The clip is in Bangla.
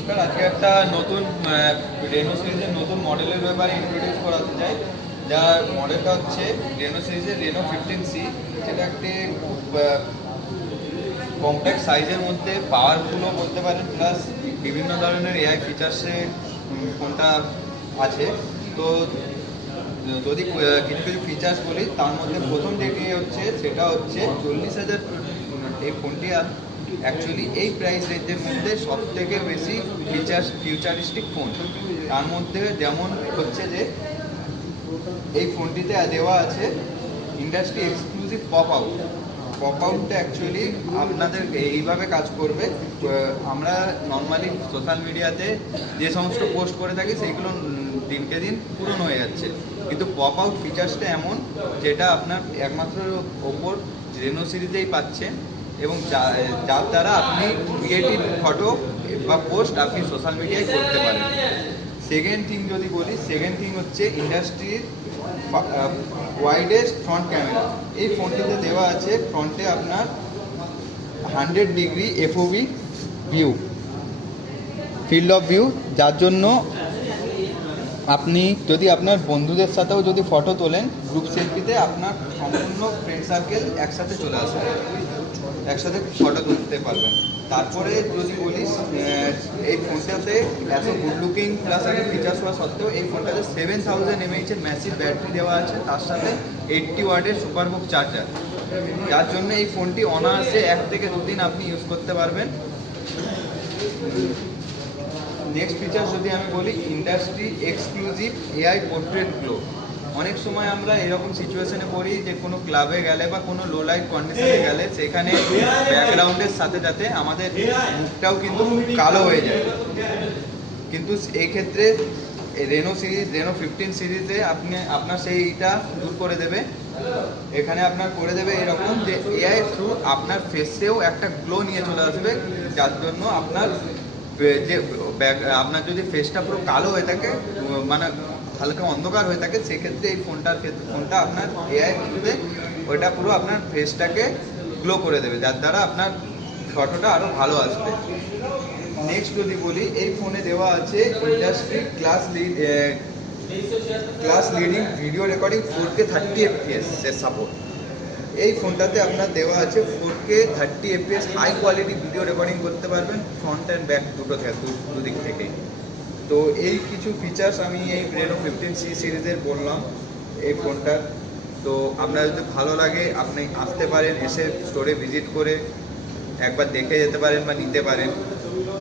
নমস্কার, আজকে একটা নতুন রেনো সিরিজের নতুন মডেলের ব্যাপারে ইন্ট্রোডিউস করাতে চাই। যার মডেলটা হচ্ছে রেনো সিরিজের রেনো 15C। যেটা একটি খুব কম্প্যাক্ট সাইজের মধ্যে পাওয়ারফুলও বলতে পারেন, প্লাস বিভিন্ন ধরনের এআই ফিচার্সে ফোনটা আছে। তো যদি কিছু কিছু ফিচার্স বলি, তার মধ্যে প্রথম যেটি হচ্ছে সেটা হচ্ছে 40,000। এই ফোনটি অ্যাকচুয়ালি এই প্রাইস রেঞ্জের মধ্যে সব থেকে বেশি ফিউচারিস্টিক ফোন। তার মধ্যে যেমন হচ্ছে যে এই ফোনটিতে দেওয়া আছে ইন্ডাস্ট্রি এক্সক্লুসিভ পপ আউটটা অ্যাকচুয়ালি আপনাদের এইভাবে কাজ করবে। আমরা নর্মালি সোশ্যাল মিডিয়াতে যে সমস্ত পোস্ট করে থাকি সেইগুলো দিনকে দিন পূরণ হয়ে যাচ্ছে, কিন্তু পপ আউট ফিচার্সটা এমন যেটা আপনার একমাত্র ওপর রেনো সিরিজেই পাচ্ছেন, এবং যার দ্বারা আপনি ক্রিয়েটিভ ফটো বা পোস্ট আপনি সোশ্যাল মিডিয়ায় করতে পারেন। সেকেন্ড থিং যদি বলি, সেকেন্ড থিং হচ্ছে ইন্ডাস্ট্রির ওয়াইডেস্ট ফ্রন্ট ক্যামেরা। এই ফোনটিতে দেওয়া আছে ফ্রন্টে আপনার 100 degree FOV view, field of view, যার জন্য আপনি যদি আপনার বন্ধুদের সাথেও যদি ফটো তোলেন গ্রুপ সেলফিতে, আপনার সম্পূর্ণ ফ্রেন্ড সার্কেল একসাথে চলে আসবে, একসাথে ফটো তুলতে পারবেন। তারপরে যদি বলিস, এই ফোনটাতে এত গুড লুকিং প্লাস একটা ফিচার্স হওয়া সত্ত্বেও এই ফোনটাতে 7000 mAh ম্যাসিভ ব্যাটারি দেওয়া আছে, তার সাথে 80 ওয়াটের সুপারবুক চার্জার, যার জন্য এই ফোনটি অনায়াসে 1 থেকে 2 দিন আপনি ইউজ করতে পারবেন। নেক্সট ফিচার যদি আমি বলি, industry exclusive AI portrait glow. অনেক সময় আমরা এরকম সিচুয়েশনে পড়ি যে কোনো ক্লাবে গেলে বা কোনো লো লাইট কন্ডিশনে গেলে সেখানে ব্যাকগ্রাউন্ডের সাথে সাথে আমাদের মুখটাও কিন্তু কালো হয়ে যায়, কিন্তু এই ক্ষেত্রে রেনো 15 সিরিজে আপনার সেইটা দূর করে দেবে। এখানে আপনার করে দেবে এরকম যে এআই থ্রু আপনার ফেসেও একটা গ্লো নিয়ে চলে আসবে, যার জন্য আপনার যে আপনার যদি ফেসটা পুরো কালো হয়ে থাকে, মানে হালকা অন্ধকার হয়ে থাকে, সেক্ষেত্রে এই ফোনটা আপনার এআই থ্রুতে ওইটা পুরো আপনার ফেসটাকে গ্লো করে দেবে, যার দ্বারা আপনার ফটোটা আরও ভালো আসবে। নেক্সট যদি বলি, এই ফোনে দেওয়া আছে industry class leading video recording 4K 30 FPS এর সাপোর্ট। এই ফোনটাতে আপনার দেওয়া আছে 4K 30 FPS high quality video recording করতে পারবেন ফ্রন্ট অ্যান্ড ব্যাক দুদিক থেকেই। তো এই কিছু ফিচার্স আমি এই রেনো 15C সিরিজের বললাম এই ফোনটার। তো আপনার যদি ভালো লাগে আপনি আসতে পারেন, এসে স্টোরে ভিজিট করে একবার দেখে যেতে পারেন বা নিতে পারেন।